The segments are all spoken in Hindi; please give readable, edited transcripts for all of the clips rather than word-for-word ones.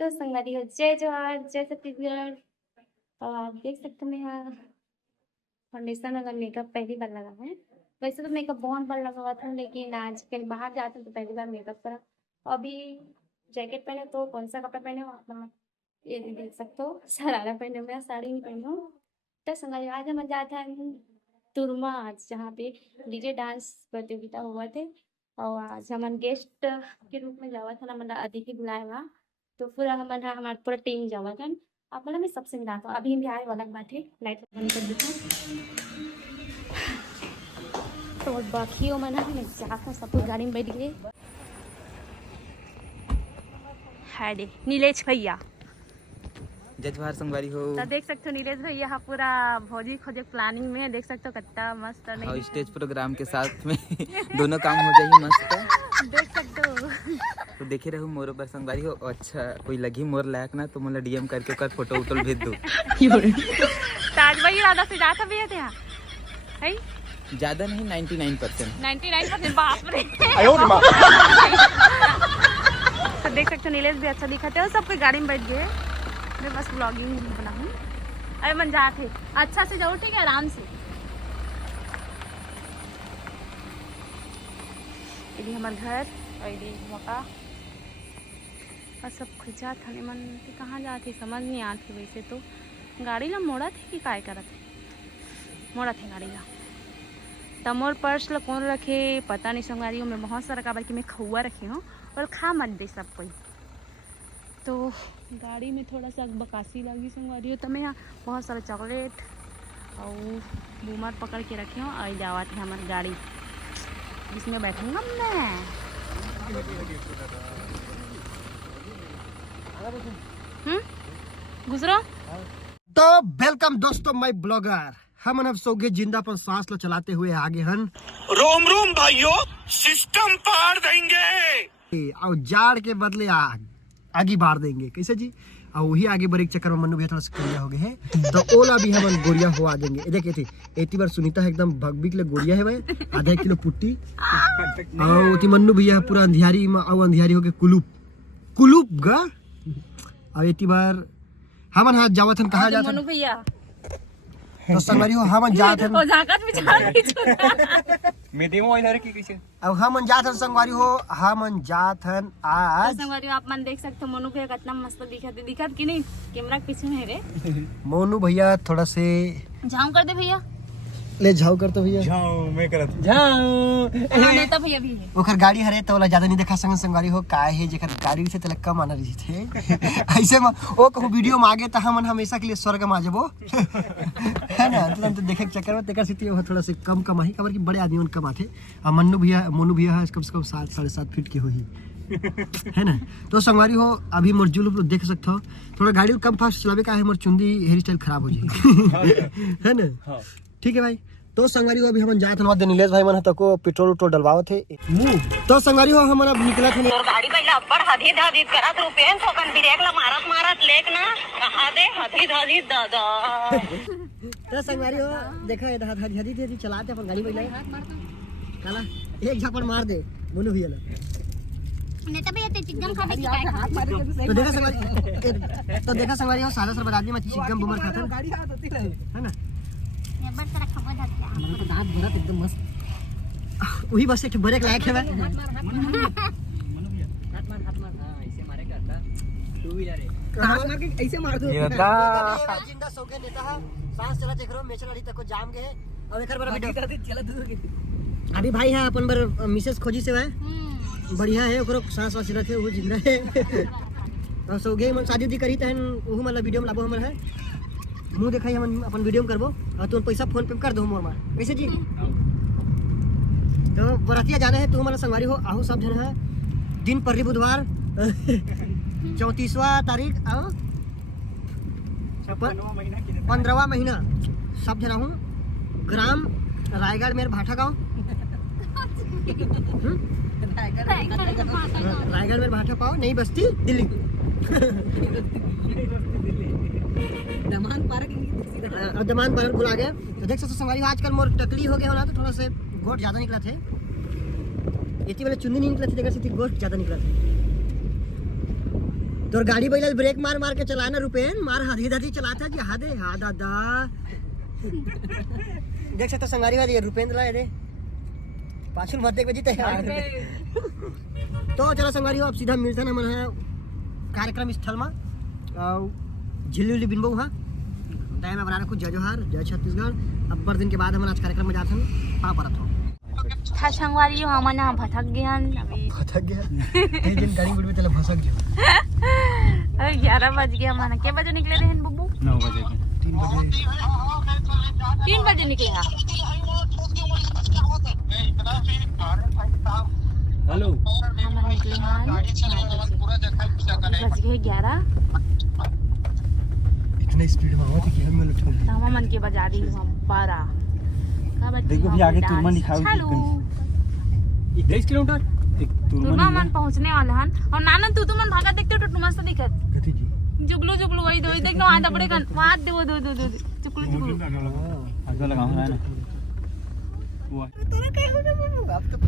तो संगवारी हो जय जोहार जय छत्तीसगढ़। और आप देख सकते हैं मैं यहाँ फाउंडेशन वाला मेकअप पहली बार लगा है। वैसे तो मेकअप बहुत बार लगा हुआ था, लेकिन आज कहीं बाहर जाते तो पहली बार मेकअप करा। अभी जैकेट पहने तो कौन सा कपड़ा पहने हो आप लोग ये भी देख सकते हो। शरारा पहने हुए साड़ी नहीं पहने हो। तो संगवारी आज हम जाते हैं तुरमा, आज जहाँ पे डीजे डांस प्रतियोगिता हुआ थे। और आज हम गेस्ट के रूप में जावा था ना, मतलब अतिथि बुलाए हुआ। तो पूरा हमारा पूरा टीम जावा था। आप मतलब मैं सबसे मिला था अभी भी आए वाला बात है। लाइट बंद कर देता तो बाकी हो मना मैं जाकर सब लोग गाड़ी में बैठ गए। हाय दे नीलेश भैया जय जोहार संगवारी हो। तो देख सकते हो नीलेश भैया पूरा भौजी खोजे प्लानिंग में देख सकते हो कितना मस्त नहीं। हाँ, स्टेज प्रोग्राम के साथ में दोनों काम हो जाएगी मस्त देख सकते हो। तो देखे रहो मोर पर संगवारी हो। अच्छा कोई लगी मोर लायक ना तो मुझे डीएम करके कर फोटो उटो भेज दो। ताज भाई राधा से जाता भी है है ज्यादा नहीं 99%। 99% बाप रे। तो देख सकते हो नीलेश भी अच्छा दिखाते हो। सब कोई गाड़ी में बैठ गए। मैं बस ब्लॉगिंग बनाऊँ। अरे मन जाते अच्छा से जाओ, ठीक है आराम से। ये हमारे घर और ये मौका और सब खुचा था। मन कहाँ जाते समझ नहीं आती। वैसे तो गाड़ी ला मोड़ा थे कि काय करत मोड़ा थे गाड़ी ला। तमोर पर्स ला कौन रखे पता नहीं। संगवारियों में बहुत सारा काबर कि मैं खौआ रखे हूँ और खा मत दे सब कोई। तो गाड़ी में थोड़ा सा बकासी लगी संगवारियों। तो मैं यहाँ बहुत सारा चॉकलेट और बूमर पकड़ के रखे हूँ और जावा थे हमारी गाड़ी जिसमें बैठूंगा मैं। गुजरो तो वेलकम दोस्तों माय ब्लॉगर। हम अब सोगे जिंदापन सांस लो चलाते हुए आगे हन। रोम रोम भाइयों, सिस्टम पार देंगे और जाड़ के बदले आगे बार देंगे कैसे जी। और वही आगे बढ़े चक्कर में मनु भैया थोड़ा सा गोरिया हो गए हैं तो ओला भी हम गोरिया हुआ देंगे। ये देखे थे एती बार सुनीता है एकदम भगबी के लिए गोरिया है भाई। आधा किलो पुट्टी और मन्नू भैया पूरा अंधियारी और अंधियारी हो गए कुलूप कुलूप गा। और एती बार हमन हाथ जावत हन कहाँ जात भैया तो संगवारी हो हम जात हन अब हम जात हन संगवारी हो हम जात हन आज। संगवारी आप मन देख सकते हो मोनू भैया कितना मस्त दिखत कि नहीं कैमरा के पीछे में रे। मोनू भैया थोड़ा से झाऊ कर दे भैया ले झाऊ करते भैया मैं करत झाऊ नेता भैया भी है। ओकर गाड़ी हरे तो वाला ज्यादा नहीं देखा संगवारी हो का है जेकर गाड़ी से तले कम आना रही थे ऐसे में ओ कहूं वीडियो में आगे तो हम हमेशा के लिए स्वर्ग में आ जाबो है ना। तो देखे के चक्कर में तेकर सिटी थोड़ा से कम कमाही खबर की बड़े आदमी कमाथे। और मोनू भैया कम से कम 7-7.5 फीट की होही है ना। तो संगवारी हो अभी मोर जुलूप देख सकते हो थोड़ा गाड़ी कम फास्ट चलावे का है मोर चुंदी हेयर स्टाइल खराब हो जाएगी है ना। ठीक है भाई। तो संगवारी हो अभी हम जात हन नीलेश भाई मन तको पेट्रोल उट्रोल डलवावत थे तो संगवारी हो हम अब निकला थे गाड़ी पहले अब्बर हदी धादी करत रुपयन तो कन ब्रेक ला मारत लेक ना कहा दे हदी धादी दादा। तो संगवारी हो देखा हदी हदी चलाते अपन गाड़ी पहले काला एक झपड़ मार दे मोनू भैया नेता भैया ते चिकन खा के हाथ मार तो देखा संगवारी हो सादा सर आदमी में चिकन बुमर खाता गाड़ी हाथ होती है ना। नेबर तरह खबर जाती है हमारा तो दांत भरा एकदम मस्त वही बस एक ब्रेक लायक है भाई। हाथ मार ऐसे मारेगा टू व्हीलर है हाथ मार के ऐसे मार दो ये जिंदा सो के नेता है सांस चला देख रहो मेचर वाली तक को जाम गए अब एकर बार वीडियो चला दो अभी भाई है अपन बार मिसेस खोजी से है बढ़िया है ओकरो सांस वास रखे वो जिंदा है और सो गए मन शादी करी तहन वो मतलब वीडियो में लाबो हमर है मुंह दिखाई हम अपन वीडियो में करबो और तुम पैसा फोन पे कर दो मोर मार कैसे जी। तो बरातिया जाना है तो हमारा संगवारी हो आहू सब जन है दिन पर बुधवार 34वां तारीख 15वां महीना सब जना हूँ ग्राम रायगढ़ मेरे भाटा गाँव रायगढ़ में भाटा पाओ नई बस्ती दिल्ली दमान पार्क बुला गए। तो देख सकते संगवारी आजकल मोर टकली हो गया हो ना तो थोड़ा से गोट ज्यादा निकला थे इतनी वाले चुन्नी नहीं निकला थे देखा से गोट ज्यादा निकला थे तो गाड़ी बैल ब्रेक मार मार के चलाना रुपेन, मार हदी हदी चलाता जी हादे हा दादा। देख सकते संगारी वाली ये रुपेंद्र लाए रे पाछुल भरते बजी तैयार। तो चलो संगारी हो अब सीधा मिलता ना मन कार्यक्रम स्थल में झिल्ली उल्ली बिनबो हाँ दाय में बना कुछ जय जोहार जय छत्तीसगढ़। अब दिन के बाद हम आज कार्यक्रम में जाते हैं पा परत हो था संगवारी हो हमन यहाँ भटक गया भटक गया ए दिन गाड़ी गुड़ में चले भसक गयो। 11 बज गया माना के बजे निकले रहे बब्बू 9 बजे के 3 बजे निकले हाँ। हेलो हम निकले हाँ 9 बज गए 11 इतना स्पीड में आवा थी कि हम लोग ठोक दिए। हम मन के बजा दी हम 12 देखो भी आगे तुरमा दिखाओ 21 किलोमीटर तुरमा मन पहुंचने वाला हन और नाना तू मन भागा देखते हो तो मस्त दिखत कथी जी जुगलू जुगलू वही दो देख नो आधा बड़े कन वहां दो दो दो दो जुगलू जुगलू ऐसा लगा है ना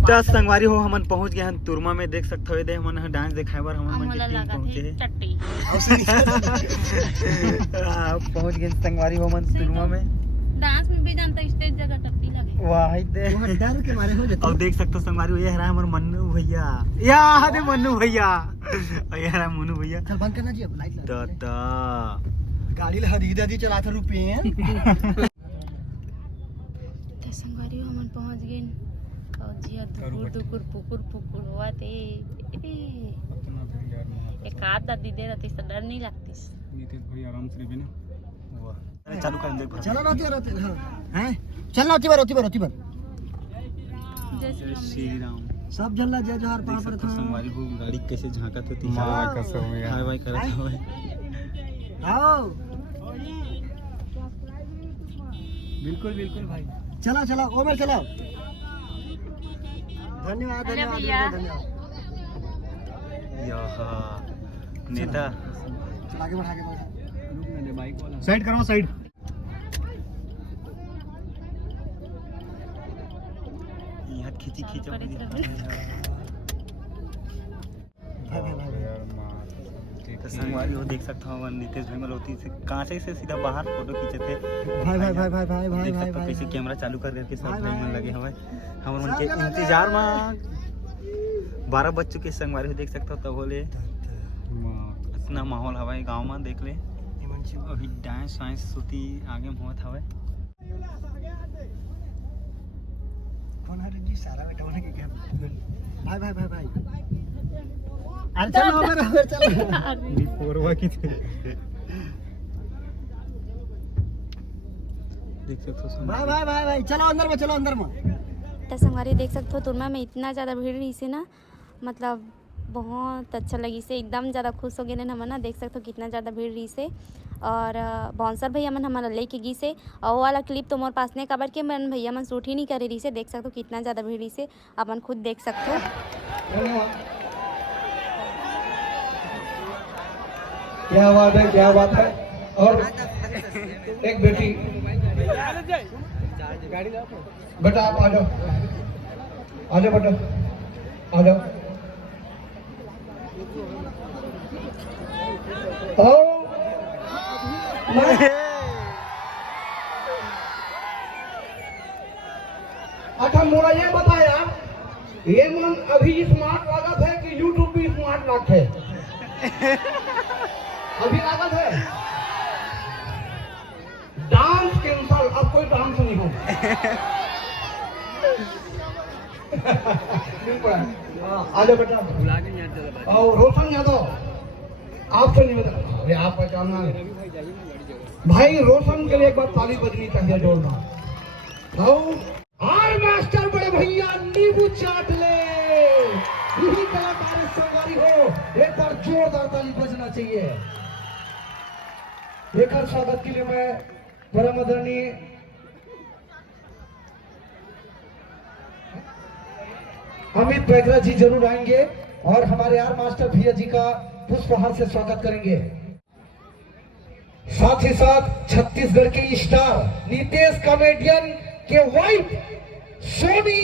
तो संगवारी हो हमन पहुंच गए हैं तुरमा में। देख सकते हो दे हमन डांस दिखाए बार हमन हमला लगा थे चट्टी पहुंच गए संगवारी हो हमन तुरमा में। डांस में भी जानता स्टेज जगह टट्टी लगे वाह दे डर के मारे हो जाते। अब देख सकते हो संगवारी हो ये हरा हमर मन्नू भैया या दे मन्नू भैया ये हरा मन्नू भैया चल बंद करना जी अब लाइट लगा दा गाड़ी ला हदी हदी चला था रुपेन। तो संगवारी हमन पहुंच गए और जिया दुकुर दुकुर पुकुर पुकुर हुआ थे एक आध दादी दे रहती तो डर नहीं लगती। नीतीश भाई आराम से भी ना वाह चालू कर देख चलो रहते हैं चल रहती बार जय श्री राम। श्री राम सब जल्ला जय जोहार पा देख पर सकते हो संगवारी हो गाड़ी कैसे झांकत होती है वाह, हाय भाई करत हो आओ बिल्कुल बिल्कुल भाई चला चला ओमर चला। धन्यवाद अरे धन्यवाद भैया। धन्यवाद। यह नेता चल आगे बढ़ा बाइक वाला साइड करो साइड। यहाँ खींची खींचा भाई भाई भाई तो संगवारी हो देख सकता हूँ नीतीश भाई मलोती से कांचे से सीधा बाहर फोटो खींचे थे। भाई भाई भाई भाई भाई भाई देख भाई सकते हो कैसे भाई कैमरा चालू कर करके सब भाई, भाई मन भाई, लगे हवे हमर मन के इंतजार में 12 बज चुके संगवारी हो देख सकते हो तब बोले इतना माहौल हवा गाँव में देख ले अभी डांस वांस सुती आगे में होत हवे। कौन है जी सारा बेटा वाला के क्या भाई भाई भाई भाई अरे चलो ओमर चलो पोरवा की थे देख सकते हो भाई भाई भाई भाई चलो अंदर में तो संगवारी देख सकते हो तुरमा में इतना ज़्यादा भीड़ रही से ना मतलब बहुत अच्छा लगी से एकदम ज़्यादा खुश हो गए हम ना। देख सकते हो कितना ज़्यादा भीड़ रही से और बाउंसर भैया मन हमारा लेके गई से और वो वाला क्लिप तो मोर पास नहीं कबर के मन भैया मन शूट ही नहीं करे रही से। देख सकते हो कितना ज़्यादा भीड़ रही से अपन खुद देख सकते हो। क्या बात है। और एक बेटी बेटा आप आ जाओ बेटा आ जाओ। अच्छा मोरा ये बताया ये मन अभी स्मार्ट लागत है कि यूट्यूब भी स्मार्ट लागत है? अभी लागत है डांस कैंसल, अब कोई डांस नहीं हो। आजा बेटा और रोशन यादव आपसे निवेदन, अरे आप पहचानना है भाई, रोशन के लिए एक बार ताली बजनी चाहिए जोरदार। और मास्टर बड़े भैया नींबू चाट ले, यही कलाकार संगवारी हो, एक बार जोरदार ताली बजना चाहिए। एक स्वागत के लिए मैं परम आदरणीय अमित बैगरा जी जरूर आएंगे और हमारे आर मास्टर भैया जी का पुष्पहार से स्वागत करेंगे। साथ ही साथ छत्तीसगढ़ के स्टार नीतीश कॉमेडियन के वाइफ सोनी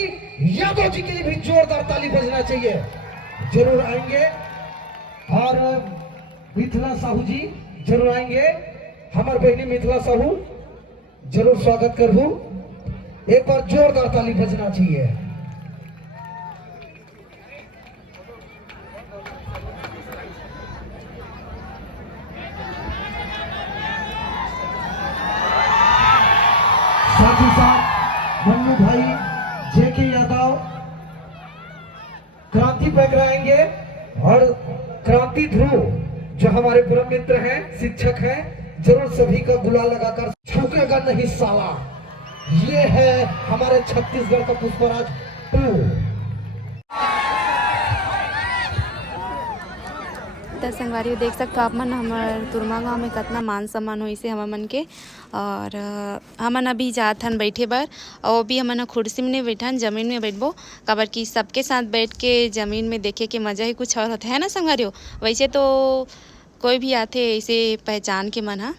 यादव जी के लिए भी जोरदार ताली बजना चाहिए, जरूर आएंगे। और मिथिला साहू जी जरूर आएंगे। हमारे बहनी मिथिला साहू जरूर स्वागत करूं। एक बार जोरदार ताली बजना चाहिए। साथ ही साथ मन्नू भाई जेके यादव क्रांति पैक आएंगे और क्रांति ध्रुव जो हमारे परम मित्र हैं, शिक्षक हैं, जरूर सभी का गुलाल लगाकर छूकेगा नहीं साला। ये है हमारे छत्तीसगढ़ का पुष्पराज 2। त संगवारी देख सकते आप मन हमार तुरमा गाँव में कितना मान सम्मान हो इसे हमन के। और हमन अभी जात हन बैठे बर और भी हमन कुर्सी में नहीं बैठन, ज़मीन में बैठबो, काबर कि सबके साथ बैठ के ज़मीन में देखे के मज़ा ही कुछ और होता है ना संगवारियों। वैसे तो कोई भी आते ऐसे पहचान के मन हा,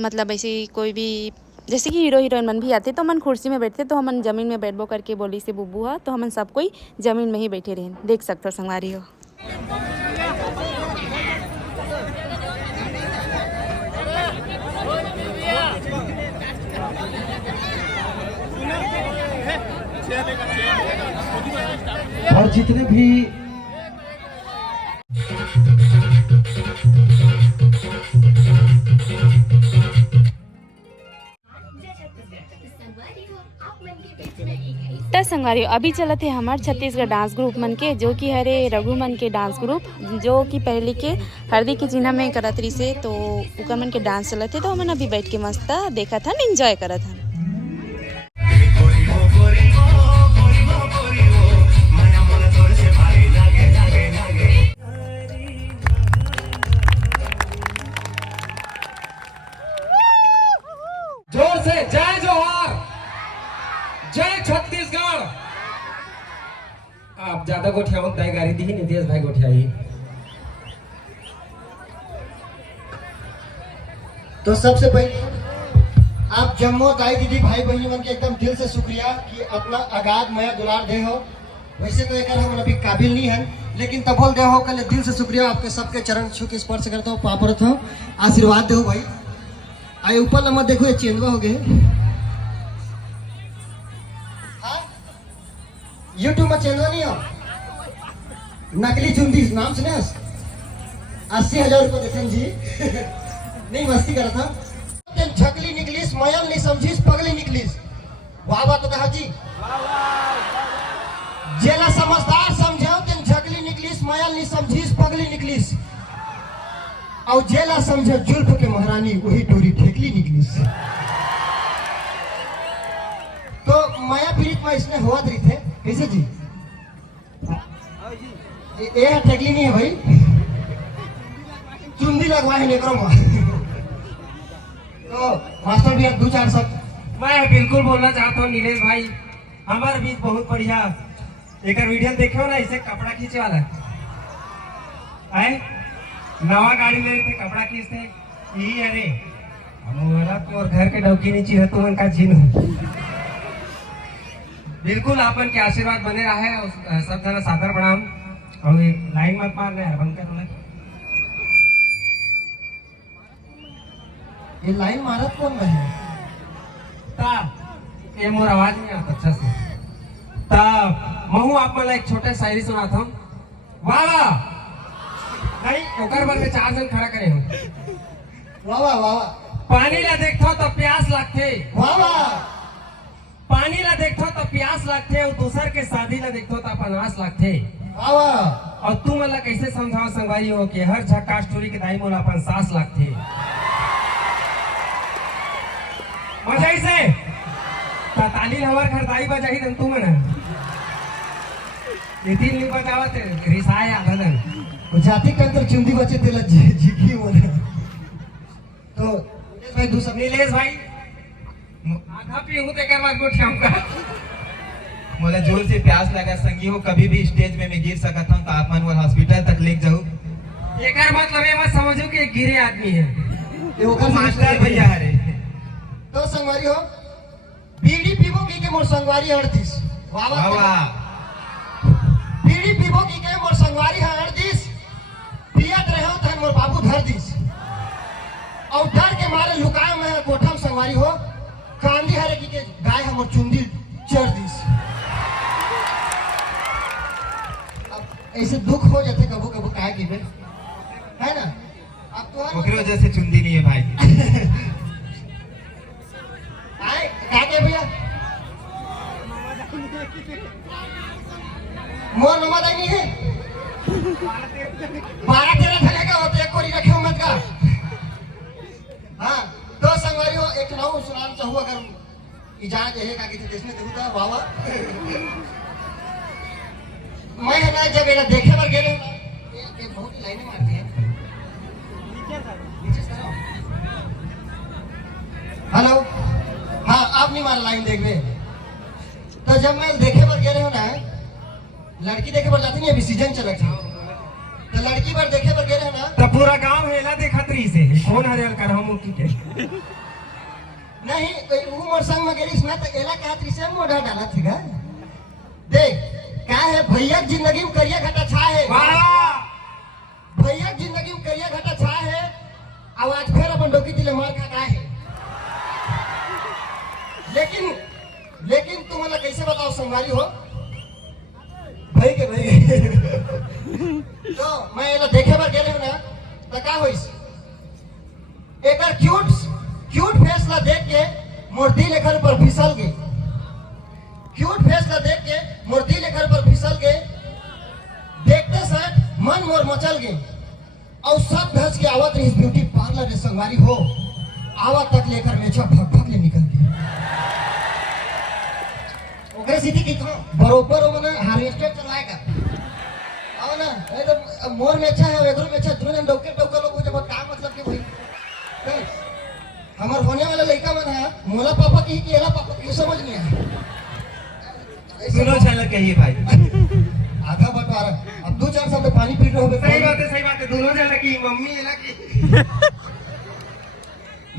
मतलब ऐसे कोई भी जैसे कि हीरो हीरोइन मन भी आते तो हमन कुर्सी में बैठते, तो हमन ज़मीन में बैठबो करके बोली से बुब्बू हा, तो हमन सब कोई ज़मीन में ही बैठे रहें। देख सकते हो संगवारी हो। और जितने भी त संगवारी अभी चलत है हमार छत्तीसगढ़ डांस ग्रुप मन के, जो कि हरे रघु मन के डांस ग्रुप, जो कि पहले के हल्दी के चिन्ह में करत रही से, तो उकर मन के डांस चलत है। तो हमन अभी बैठ के मस्त देखत हन, एंजॉय करत हन। जोर से जय जोहार, जय छत्तीसगढ़। आप ज्यादा गोठिया मत दाई गाड़ी दी, नितेश भाई गोठियाई। तो सबसे पहले आप जम्मो दाई दीदी भाई बहनी मन के एकदम दिल से शुक्रिया कि अपना अगाध मया दुलार दे हो। वैसे तो एक हम अभी काबिल नहीं हैं, लेकिन तब बोल दे हो कल दिल से शुक्रिया। आपके सबके चरण छू के स्पर्श करता हूँ, पापरत हो, आशीर्वाद दे हो भाई। आए ऊपर लम्बा देखो, ये चेंदवा हो गए। यूट्यूब में चेंदवा नहीं हो, नकली चुंदी नाम सुने 80,000 रुपये देते जी। नहीं मस्ती कर था। झकली निकलीस, मयल नहीं समझीस, पगली निकलीस। वाह वाह तो कहा जी, जेला समझदार समझो तेन झकली निकलीस, मयल नहीं समझीस, पगली निकलीस। और जेला समझो जुल्फ के महारानी, वही डोरी ठेकली निकलीस। तो माया पीड़ित में इसने हुआ रही थे कैसे जी? ये ठेकली नहीं है भाई, चुंदी लगवाए नहीं। तो मास्टर भैया 2-4 शब्द मैं बिल्कुल बोलना चाहता हूँ नीलेश भाई, हमारे बीच बहुत बढ़िया एक वीडियो देखो ना, इसे कपड़ा खींचे वाला है, नवा गाड़ी ले थे, कपड़ा खींचते यही अरे हमारा तो और घर के डौकी नीचे है तो उनका जीन। बिल्कुल आपन के आशीर्वाद बने रहा है और सब जना सादर प्रणाम। और लाइन मत मारना है, बंद कर। ये लाइन मारत कौन है? ये मोर आवाज नहीं आता अच्छा से। तब महू आप मला एक छोटे शायरी सुनाता हूँ। वाह नहीं ओकर बर में 4 जन खड़ा करे हो। वाह वाह वाह। पानी ला देखो तो प्यास लगते। वाह वाह। पानी ला देखो तो प्यास लगते और दूसर के शादी ला देखो तो पनास लगते। वाह वाह। और तू मला कैसे समझाओ संगवारी हो कि हर झक्का स्टोरी के दाई मोला अपन सास लगते। मजा से ताली हमार घर दाई बजाही दन तू मना ये 3 नहीं बजावत रिसाया आधन जाति का अंतर चुंदी बचे तेला झिकी मोने। तो भाई दूसरा नीलेश भाई आधा पीऊं ते कर बाद गोठियाऊंगा। मोला जोर से प्यास लगा संगी हो, कभी भी स्टेज में मैं गिर सकता हूँ, तो आप मन हॉस्पिटल तक ले जाऊँ। एकर मतलब ये मत समझो कि एक गिरे आदमी है, ये वो मास्टर भैया हरे। तो संगवारी हो, बीड़ी पीबो की के मोर संगवारी 38। वाह वाह। बीड़ी पीबो की के मोर संगवारी 38। पियत रहो तो मोर बाबू धर दीस और डर के मारे लुकाए में कोठा में संगवारी हो कांदी हरे की के गाय हमर चुंदी चढ़ दीस। अब ऐसे दुख हो जाते कबो कबो काय के बे है ना। अब तो ओकरे वजह से चुंदी नहीं है भाई। आए क्या के भैया मोर नमद आई नहीं है 12-13 थले का होते एक कोरी रखे मत का। हाँ दो संगवारी हो एक नाउ सुनान चाहूँ अगर इजाजत है का किसी देश में देखूँ तो वाह वाह। मैं है ना जब ये देखे पर गए ये बहुत ही लाइनें मारती है। हेलो हाँ आप नहीं मारा लाइन देख रहे। तो जब मैं देखे पर गए हो ना लड़की देखे पर जाती नहीं अभी सीजन चल रहा तो लड़की पर देखे पर गए हो ना तो पूरा गांव हेला देखत रही से कौन हरियल कर हम की के नहीं वो मोर संग में गेली इसमें तो एला का त्रिसे मोड़ा डाला थीगा। देख क्या है भैया जिंदगी में करिया घटा छा है भैया जिंदगी में करिया घटा छा है आवाज फिर अपन डोकी दिले मार खा का है। लेकिन तुम मला कैसे बताओ संगवारी हो भाई के भाई। तो मैं एला देखे पर गेले ना तो का होइस एकर क्यूट फैसला देख के मूर्ति लेकर पर फिसल गए। क्यूट फैसला देख के मूर्ति लेकर पर फिसल गए। देखते साथ मन मोर मचल गए और सब धस के आवत रही ब्यूटी पार्लर में संगवारी हो आवा तक लेकर मेछा भग भग ले निकल गए। ओकरे सीधी की तो बरोबर हो ना हार्वेस्टर चलाएगा आओ ना ए तो मोर में अच्छा है एकरो में अच्छा दोनों डोके लोग मुझे बहुत काम मतलब कि भाई हमार होने वाला लड़का मन है मोला पापा की एला पापा की समझ नहीं है। सुनो चल कहिए भाई आधा बंटवारा अब 2-4 साल में पानी पी रहे हो। सही बात है दोनों जन की मम्मी एला की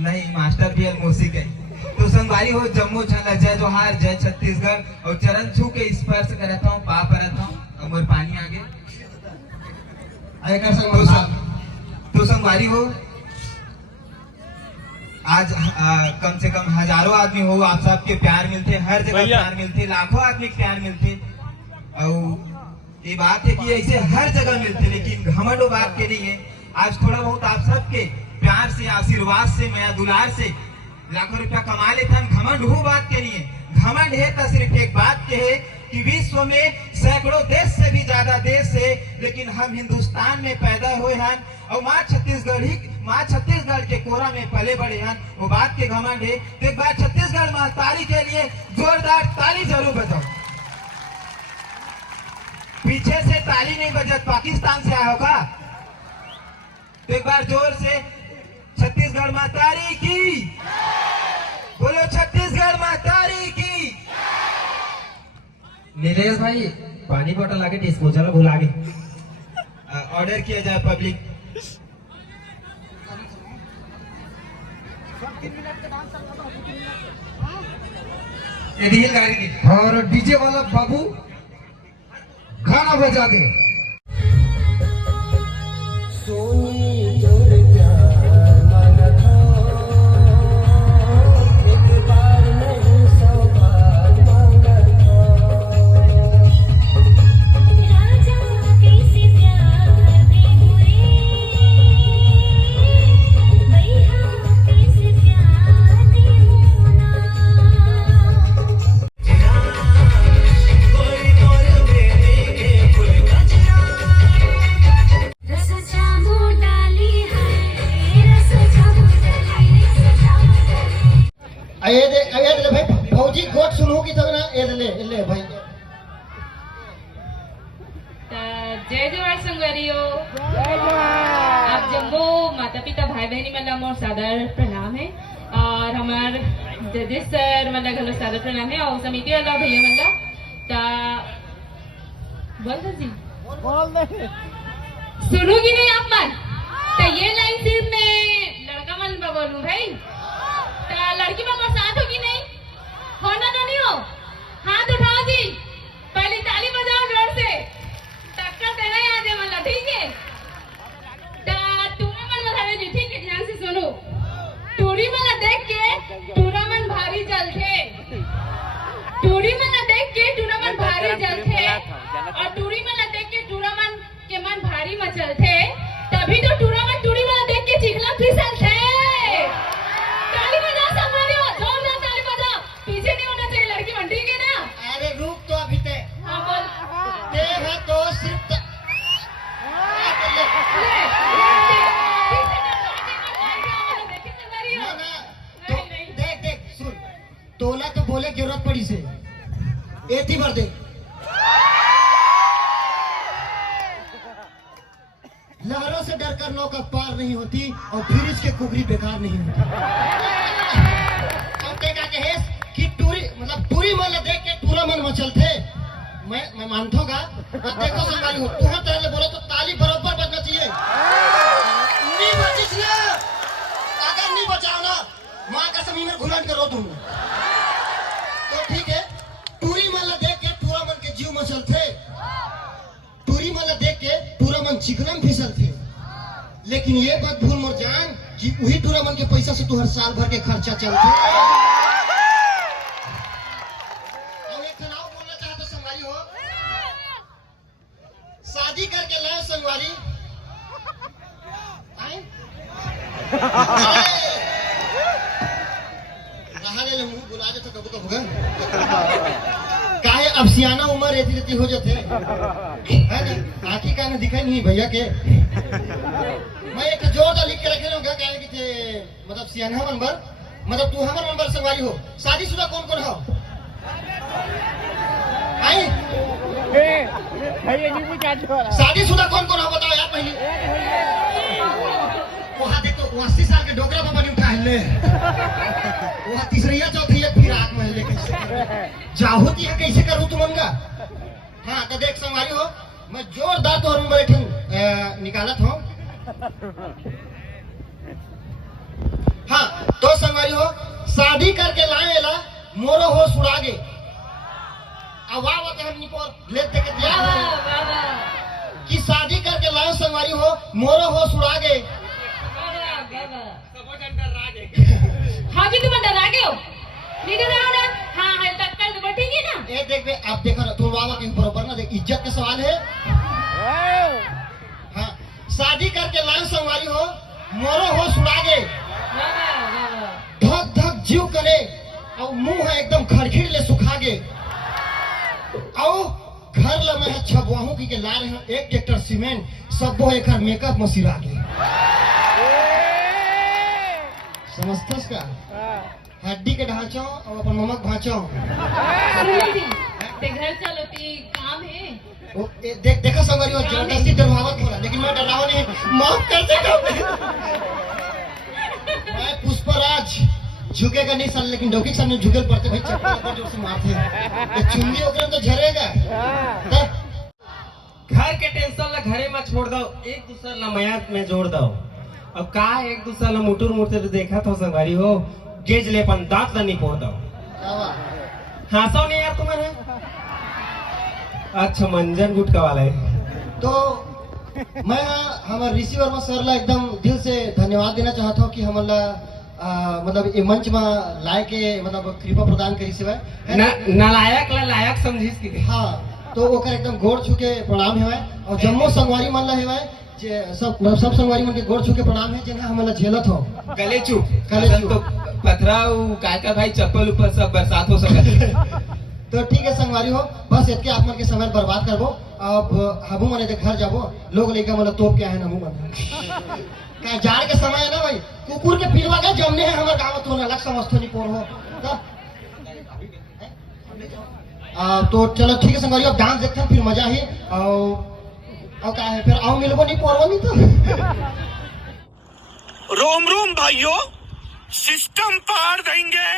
नहीं मास्टर भी अलमोसी गई तो संगवारी हो जम्मू छला जय जोहार जय छत्तीसगढ़ और चरण छू के स्पर्श करता हूँ पाप करता हूँ और पानी आगे तो संगवारी हो आज कम से कम हजारों आदमी हो आप सबके प्यार मिलते हर जगह प्यार मिलते लाखों आदमी के प्यार मिलते और ये बात है कि ऐसे हर जगह मिलते लेकिन घमंड बात के नहीं है। आज थोड़ा बहुत आप सबके प्यार से आशीर्वाद से माया दुलार से लाखों रुपया कमा लेते हैं घमंड हो बात के नहीं है। घमंड है तो सिर्फ एक बात के है कि विश्व में सैकड़ों देश से भी ज्यादा देश है लेकिन हम हिंदुस्तान में पैदा हुए हैं और माँ छत्तीसगढ़ के कोरा में पले बड़े हैं वो बात के घमंड है। तो एक बार छत्तीसगढ़ में ताली के लिए जोरदार ताली जरूर बजाओ। पीछे से ताली नहीं बजत पाकिस्तान से आया होगा तो एक बार जोर से छत्तीसगढ़ मातारी की बोलो छत्तीसगढ़ मातारी की। नीलेश भाई पानी बोतल आगे डिस्पोजल भुला गए ऑर्डर किया जाए पब्लिक। गाड़ी और डीजे वाला बाबू गाना बजा दे। भाई फौजी गोट सुनो की तब ना ले भाई जय जोहार संगवारियो आप जम्मो माता पिता भाई बहनी मतलब मोर सादर प्रणाम है और हमार जजेस सर मतलब घलो सादर प्रणाम है और समिति वाला भैया मतलब बोल जी सुनोगी नहीं आप मन तो ये लाइन सिर्फ मैं लड़का मन बोलूं भाई तो लड़की में साथ होगी नहीं होना तो नहीं हो हाथ उठाओ जी पहले ताली बजाओ जोर से टक्कर देना याद है मतलब ठीक है तो तुम्हें मन टूर्नामेंट भारी चलते टूरी में न देख के टूर्नामेंट भारी चलते और टूरी में न देख के टूर्नामेंट के मन भारी मचलते तभी तो टूर्नामेंट टूरी में देख के चिखला फिसल थे ताली बजा संभालियो जोरदार ताली बजा पीछे नहीं होना चाहिए लड़की मंडी के ना अरे रुक तो अभी ते हाँ बोल ते है तो सिर्फ देख देख सुन तोला तो बोले जरूरत पड़ी से एती भर दे लहरों से डरकर नौका पार नहीं होती और फिर इसके कुबरी बेकार नहीं होती अब देखा के कि टूरी मतलब टूरी मन देख के पूरा मन मचल थे मैं मानता हूँ अब देखो संभाली हो तू हर तरह बोला तो ताली बराबर बजना चाहिए नहीं बचिस ना अगर नहीं बचाओ ना माँ का समी में घुलट करो तुम तो ठीक है टूरी मन देख के पूरा मन के जीव मचल थे टूरी मन देख के पूरा मन चिकनम फिसल थे लेकिन ये बात भूल मत जान कि वही टूरा मन के पैसा से तू हर साल भर के खर्चा चलते शादी करके लाए संगवारी मुंह बुला देते कबू कबू काहे अब सियाना उम्र रहती रहती हो जाते है ना आखिर का दिखाई नहीं भैया के मैं एक जोर लिख के रखे रहूंगा काहे कि थे मतलब सियाना नंबर मतलब तू हमारा नंबर संगवारी हो शादीशुदा कौन कौन हो शादीशुदा कौन कौन हो बताओ यार पहले वहाँ देखो 80 साल के डोकरा बाबा ने उठा ले वहाँ तीसरिया चौथी फिर आग महल कैसे जाहोती है कैसे करूँ तुमंगा हाँ तो देख संगवारी हो मैं जोरदार तो और बैठन निकालत हूँ हाँ तो संगवारी हो शादी करके लाए ला मोरो हो सुरागे वाह हम निकोर लेते के दिया कि शादी करके लाओ संगवारी हो मोरो हो सुरागे हाँ जी तुम डरा गए हो नीचे जाओ ना हाँ है टक्कर तो बैठेगी ना ये देख बे आप देखो ना तुम बाबा के बराबर ना देख इज्जत का सवाल है हाँ शादी करके लाओ संगवारी हो मोरो हो सुरागे धक धक जीव करे और मुंह है एकदम खड़खिड़ ले सुखागे आओ घर लमे है छबवाहू की के ला रहे हैं 1 ट्रैक्टर सीमेंट सब वो एक मेकअप मसीरा के समझतस का हड्डी के ढांचा और अपन नमक भांचा ते घर चलती काम है वो देख देखा संगवारी हो जबरदस्ती डरवावत हो लेकिन मैं डराव नहीं माफ कर दे मैं पुष्पराज झुकेगा नहीं साल लेकिन डॉक्टर सामने झुके पड़ते भाई चप्पल पर जोर से मारते तो चुंगी ओकरे तो झरेगा घर के टेंशन ला घरे में छोड़ दो एक दूसरे ला मयात में जोड़ दो अब का एक दूसरे ला मुटुर मुटते तो देखा था संगवारी हो गेज ले पन दांत ला नहीं फोड़ दो हंसो नहीं यार तुम्हारे अच्छा मंजन गुटका वाला है तो मैं हमारे ऋषि वर्मा सर ला एकदम दिल से धन्यवाद देना चाहता हूँ कि हमारा मतलब ये मंच में लाए के मतलब कृपा प्रदान करी सिवाय नालायक ला लायक समझिस की हाँ तो ओकर एकदम गोड़ छुके प्रणाम है और जम्मो संगवारी मन ला है जे सब संगवारी मन के गोड़ छुके प्रणाम है जिन्हें हमला झेलत हो कले चुप तो पथराव काका भाई चप्पल ऊपर सब बरसात हो सकता तो ठीक है संगवारी हो बस इतके आप मन के समय बर्बाद करबो अब हमू मने के घर जाबो लोग लेके मतलब तोप के आए ना हमू मन क्या जाड़ के समय है ना भाई कुकुर के पिलवा का जमने है हमारे गाँव तो अलग समझतो नहीं पोर हो तो चलो ठीक है संगवारी अब डांस देखते हैं फिर मजा ही और क्या है फिर आओ मिलबो नहीं पोरवा नहीं तो रोम रोम भाइयों सिस्टम पाड़ देंगे।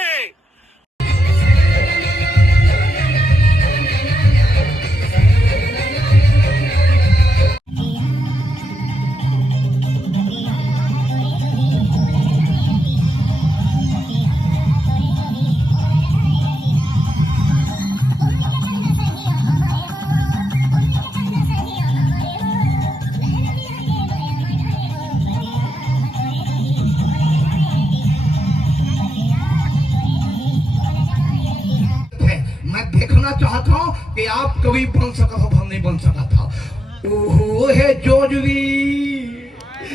चाहता हूँ कि आप कभी बन सका हो, हम नहीं बन सका था। ओहो है जोजवी,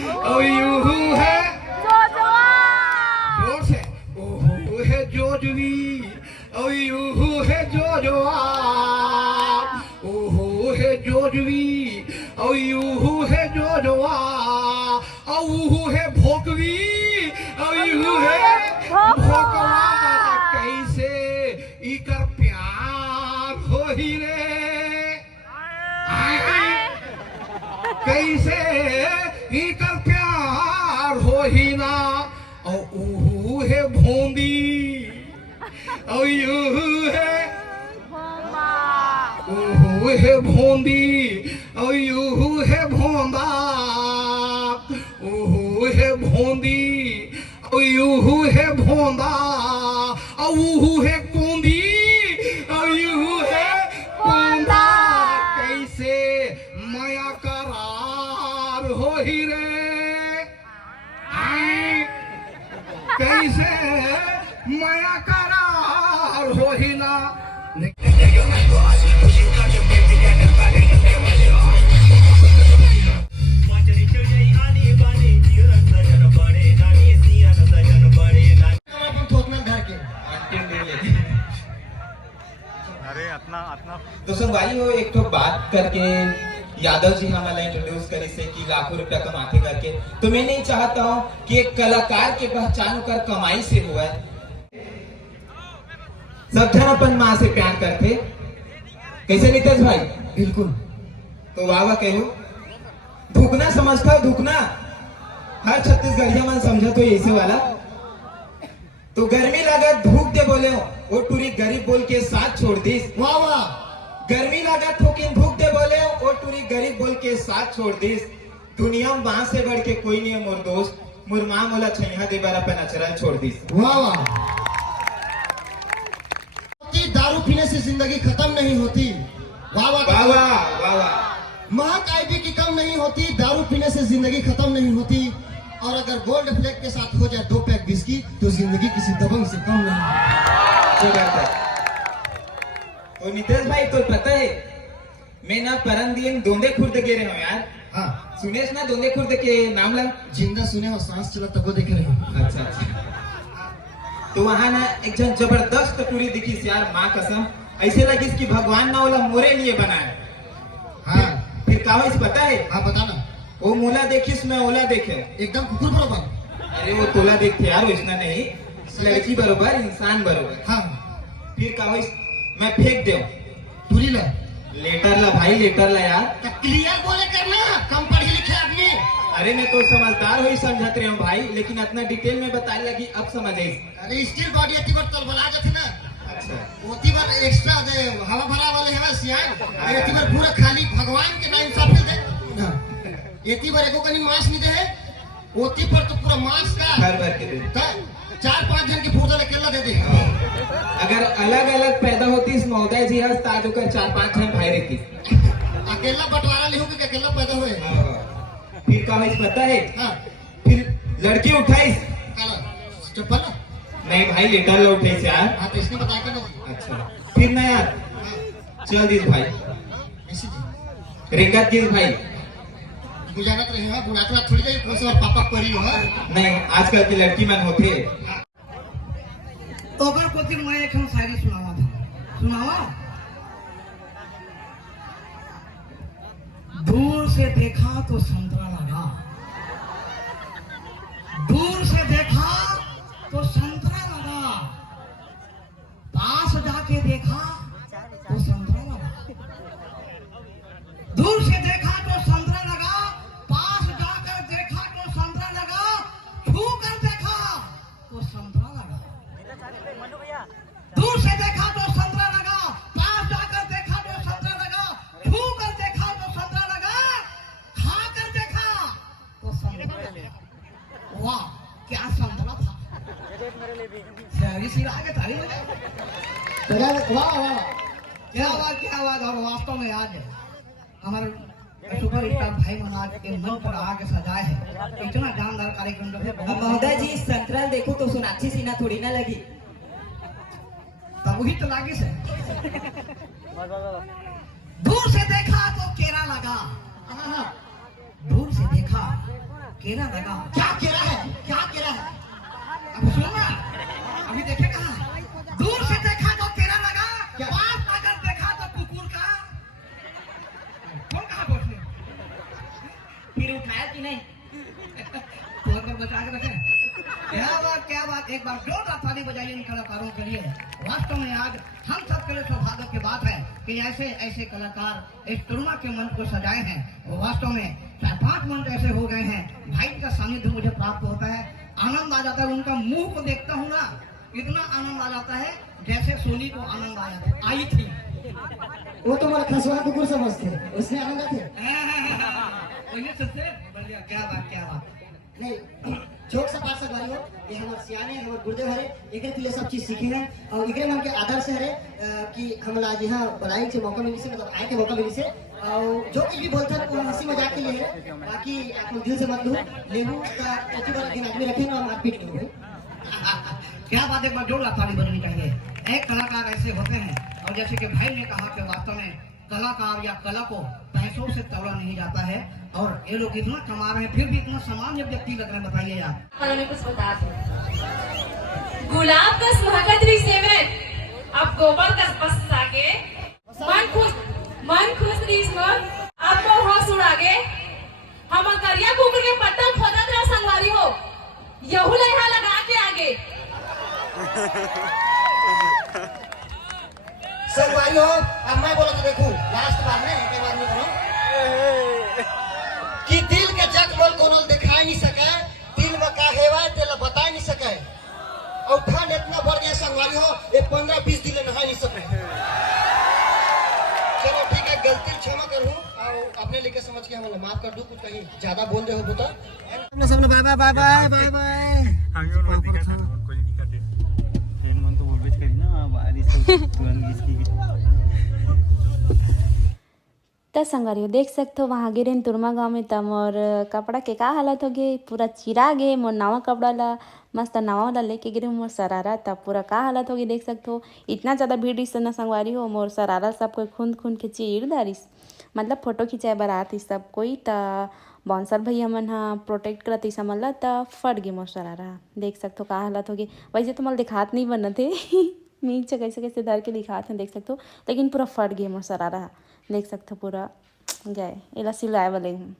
ओहो है जोर से, ओहो है जोजवी, ओहो है जोजवा, ओहो है जोजवी, ओहो है जोजवा, ओहो है भोकवी, ओहो है भोकवा। कैसे इकर प्यार हो ही रे, कैसे इकर प्यार हो ही ना। और ओहो है भोंदी, ओहो है भोंदी, ओहो है भोंदा, ओहो है भोंदी, ओहो है भोंदा, ओहो है कोंदी, ओहो है कोंदा। कैसे माया करार हो ही रे, कैसे माया करार हो ही ना। अरे अतना अतना तो संगवारी हो एक तो बात करके यादव जी हमारा इंट्रोड्यूस करे से कि लाखों रुपया कमाते करके, तो मैं नहीं चाहता हूँ कि एक कलाकार के पहचान कर कमाई से हुआ है। सब जन अपन माँ से प्यार करते, कैसे नीतेश भाई? बिल्कुल। तो वाह वाह कहो, धुकना समझता हो, धुकना हर छत्तीसगढ़िया मन समझा तो ऐसे वाला। तो गर्मी लगा धूप दे बोले हो, वो टूरी गरीब बोल के साथ छोड़ दी। वाह वाह। गर्मी लगा थोकिन धूप दे बोले हो, वो टूरी गरीब बोल के साथ छोड़ दी। दुनिया में मां से बढ़ के कोई नहीं है मोर दोस्त, मोर मां मोला छैया दे बार अपन अचरल छोड़ दी। वाह वाह। दारू पीने से जिंदगी खत्म नहीं होती। वाह वाह वाह वाह वाह वाह। महक आईबी की कम नहीं होती, दारू पीने से जिंदगी खत्म नहीं होती। और अगर गोल्ड फ्लैग के साथ हो जाए 2 पैक विस्की तो जिंदगी किसी दबंग से कम नहीं। तो नीतेश भाई तो पता है मैं ना परमदीन दोंदे खुर्द गिरे हूँ यार। हाँ सुनेश ना दोंदे खुर्द के नाम ला? जिंदा सुने और सांस चला तब देख रहे हो। अच्छा अच्छा। तो वहाँ ना एक जन जबरदस्त टूरी दिखी यार, माँ कसम ऐसे लगी कि भगवान ना ओला मोरे लिए बनाए। हाँ फिर कहा इस पता है? हाँ बताना। वो मोला देखिस मैं ओला देखे एकदम कुकुर बरोबर। अरे वो तोला देखते यार, वैसना नहीं, लड़की बरोबर इंसान बरोबर। हाँ फिर कहा मैं फेंक दे टूरी ला लेटर ला भाई, लेटर ला यार। क्लियर बोले करना, कम पढ़े लिखे आदमी। अरे मैं तो समझदार हो ही समझत रहे हूँ भाई, लेकिन इतना डिटेल में बताने लगी अब समझ आई। अरे स्टील बॉडी अति बार तलबला जाती ना। अच्छा ओती बार एक्स्ट्रा दे हवा भरा वाले हवा सियार, अति बार पूरा खाली भगवान के नाम सब दे। एती बार एको कनी मांस नहीं दे है, ओती पर तो पूरा मांस का भर भर के दे। 4-5 जन की फूटा अकेला दे दे। अगर अलग अलग पैदा होती इस महोदय जी हस ताज होकर 4-5 जन भाई रहती। अकेला बंटवारा नहीं हो कि अकेला पैदा हुए। फिर कहा पता है? हाँ फिर लड़की उठाई चप्पल नहीं भाई, लेटर ला उठाई यार। हाँ तो इसने बता कर ना। अच्छा फिर ना यार चल दीस भाई, रिंगत दीस भाई। गुजारत रहे हैं बुढ़ाता थोड़ी जाए कोई और पापा परी हो। नहीं आजकल की लड़की मन होते। ओकर को दिन मैं एक शायरी सुनावा था, सुनावा। दूर से देखा तो संतरा लगा, दूर से देखा तो संतरा लगा, पास जाके देखा तो संतरा लगा। दूर से देखा तो संतरा लगा, पास जाकर देखा तो संतरा लगा, छू कर देखा तो संतरा लगा। दूर से देखा तो संतरा लगा, पास जाकर देखा तो संतरा लगा, छू कर देखा तो संतरा लगा, खा कर देखा तो संतरा लगा। वाह क्या संतरा था। शायरी आगे तारीफ वाह वाह क्या बात। और वास्तव में आज हमारे सुपर स्टार भाई महाराज के मन पर आगे सजाए है, इतना जानदार कार्यक्रम। महोदय जी संतरा देखो तो सोनाक्षी सिन्हा थोड़ी ना लगी। तब वही तो लागे से दूर से देखा तो केरा लगा, दूर से देखा केरा लगा। क्या केरा है, क्या केरा है? अब सुनो ना, अभी देखे कहा दूर से देखा तो केरा लगा, पास अगर देखा तो कुकुर का। कौन कहा बोलते? फिर उठाया कि नहीं? फोन पर बचा के रखे। क्या बात, एक बार जोरदार ताली बजाइए इन कलाकारों के लिए। वास्तव में आज हम सब के लिए सौभाग्य की बात है कि ऐसे ऐसे कलाकार इस टुरमा के मंच को सजाए हैं। वास्तव में 4-5 मंच ऐसे हो गए हैं, भाई का सानिध्य मुझे प्राप्त होता है, आनंद आ जाता है। उनका मुंह को देखता हूँ ना, इतना आनंद आ जाता है जैसे सोनी को आनंद आई थी। वो तो हमारा खसवा कुकुर समझते, उसने आनंद आते। बढ़िया, क्या बात नहीं जोक सपाट से बारी हो, ये हमारे सियाने हमारे गुरुदेव हरे एकरे के लिए सब चीज सीखे हैं और एकरे में हमके आदर से हरे कि हम आज यहाँ बुलाई से मौका मिली से, मतलब आए के मौका मिली से, और जो कुछ भी बोलते हैं वो हंसी मजाक के लिए है, बाकी आप दिल से मत लो लेनू का अच्छी बात दिन आदमी रखेंगे और मारपीट नहीं होगी। क्या बात, एक बार जोरदार ताली बजनी चाहिए। एक कलाकार ऐसे होते हैं, और जैसे कि भाई ने कहा कि वास्तव में कलाकार या कला को पैसों से तोड़ा नहीं जाता है, और ये लोग इतना कमा रहे हैं फिर भी इतना सामान्य व्यक्ति लग रहे हैं। बताइए यार, मैं कुछ बता दूं। गुलाब का सुहागत सेवन अब गोबर का बस आगे मन खुश रीस अब वो होश उड़ागे हम करिया कुकुर के पत्ता खोदत रहा संगवारी हो यहू लहा लगा के आगे। संगवारी हो, अब मैं बोला तो देखूं लास्ट बार में एक बार नहीं करो कि दिल के जख्म कोनो दिखाई नहीं सके, दिल में का हेवा तेला बता नहीं सके, और ठंड इतना बढ़ गया संगवारी हो ये 15-20 दिन नहा नहीं सके। चलो ठीक है, गलती क्षमा करूं और अपने लेके समझ के हमें माफ कर दूं, कुछ कहीं ज्यादा बोल दे हो तो सबने bye bye bye bye bye bye. हम यो नहीं दिखा था, कोई दिखा दे हेन मन तो बोलबेच करी ना बारिश तुरंत इसकी। त संगवारी हो देख सकते हो वहाँ गिरे तुरमा गाँव में तम और कपड़ा के का हालत हो गए, पूरा चिरा गे मोर नवा कपड़ा ला मस्त नवा वाला लेके गिरे मोर सरारा तब पूरा का हालत हो गई। देख सकते हो इतना ज़्यादा भीड़ इस ना संगवारी हो, मोर सरारा सब कोई खून के चीर दारिस, मतलब फोटो खिंचाए बरात ही सब कोई त बाउंसर भैया मन हा प्रोटेक्ट करती समझ त फट गई मोर सरारा। देख सकते हो का हालत हो गई। वैसे तो मोल दिखात नहीं बना थे नीचे कैसे कैसे धर के दिखाते हैं देख सकते हो, लेकिन पूरा फट गई मोर सरारा। देख सकते हो पूरा गए एला सिलाए वाले हूँ।